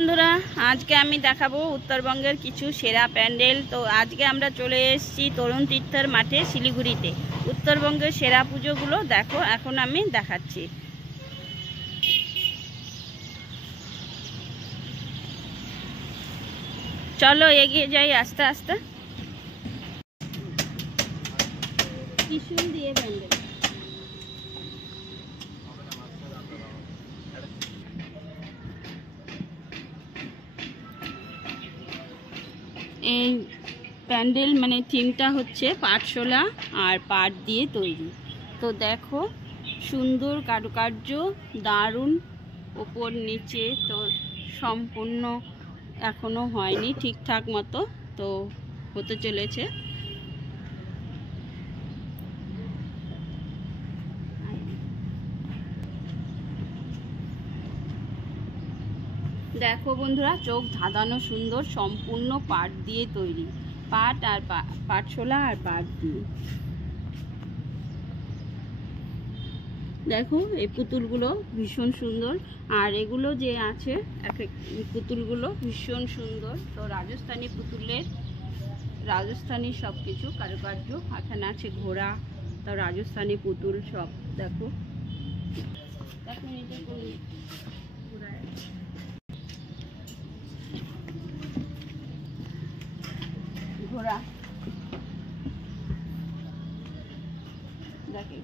বন্ধুরা আজকে আমি দেখাবো উত্তরবঙ্গের কিছু সেরা প্যান্ডেল। তো আজকে আমরা চলে এসেছি তরুণ তীর্থের মাঠে শিলিগুড়িতে। উত্তরবঙ্গের সেরা পুজোগুলো দেখো এখন আমি দেখাচ্ছি। চলো এগিয়ে যাই আস্তে আস্তে। ত্রিশূল দিয়ে প্যান্ডেল, এই প্যান্ডেল মানে থিমটা হচ্ছে পাটশোলা আর পাট দিয়ে তৈরি। তো দেখো সুন্দর কারুকার্য, দারুণ ওপর নিচে। তো সম্পূর্ণ এখনো হয়নি ঠিকঠাক মতো, তো হতে চলেছে। দেখো বন্ধুরা, চোখ ধাঁধানো সুন্দর, সম্পূর্ণ পাট দিয়ে তৈরি। পাট আর পাটশোলা আর পাট দিয়ে। দেখো এই পুতুলগুলো ভীষণ সুন্দর, আর এগুলো যে আছে পুতুলগুলো ভীষণ সুন্দর। তো রাজস্থানী পুতুলের রাজস্থানী সব কিছু কারুকার্য। এখানে আছে ঘোড়া, তো রাজস্থানী পুতুল সব। দেখো দেখো নিজে ঘোড়ায় ঘোড়া দেখে।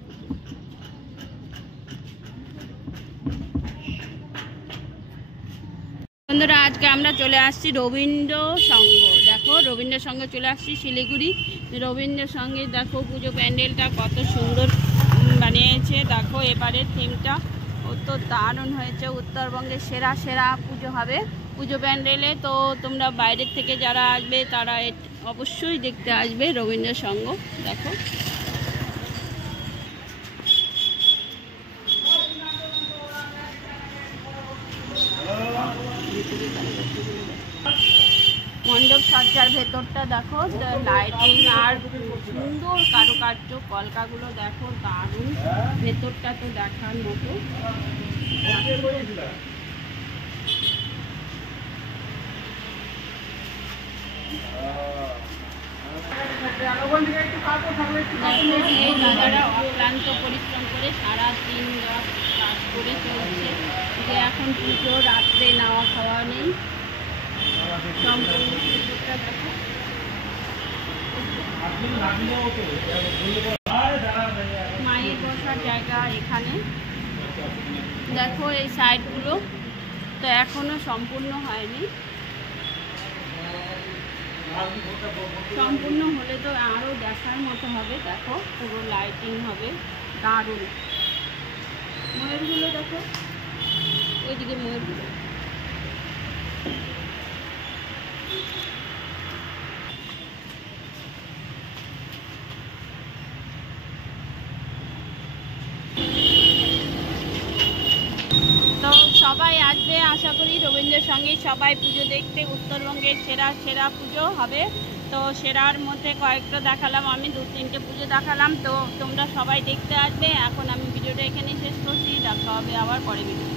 বন্ধুরা আজকে আমরা চলে আসছি রবীন্দ্র সংঘ। দেখো রবীন্দ্র সংঘে চলে আসছি শিলিগুড়ি। রবীন্দ্র সংঘে দেখো পুজো প্যান্ডেলটা কত সুন্দর বানিয়েছে। দেখো এবারে থিমটা তো দারুণ হয়েছে। উত্তরবঙ্গের সেরা সেরা পুজো হবে পুজো প্যান্ডেলে। তো তোমরা বাইরের থেকে যারা আসবে তারা অবশ্যই দেখতে আসবে রবীন্দ্র সংঘ। দেখো মণ্ডপ সজ্জার ভেতরটা দেখো, লাইটিং আর সুন্দর কারুকার্য। কলকাগুলো দেখো দারুণ, ভেতরটা তো দেখার মতো। এই দাদারা অক্লান্ত পরিশ্রম করে সারা দিন কাজ করে চলছে। যে এখন পুজো, রাত্রে নাওয়া খাওয়া নেই। সম্পূর্ণ পুজোটা দেখো। মায়ের বসার জায়গা এখানে। দেখো এই সাইডগুলো তো এখনো সম্পূর্ণ হয়নি। সম্পূর্ণ হলে তো আরো দেখার মতো হবে। দেখো পুরো লাইটিং হবে দারুণ। ময়ূরগুলো দেখো, ওইদিকে ময়ূরগুলো। তো সবাই আসবে আশা করি রবীন্দ্রের সঙ্গে সবাই পুজো দেখতে। উত্তরবঙ্গের সেরা সেরা পুজো হবে। তো সেরার মধ্যে কয়েকটা দেখালাম আমি, 2-3টে পুজো দেখালাম। তো তোমরা সবাই দেখতে আসবে। এখন আমি ভিডিওটা এখানেই শেষ করছি। দেখা হবে আবার পরে ভিডিও।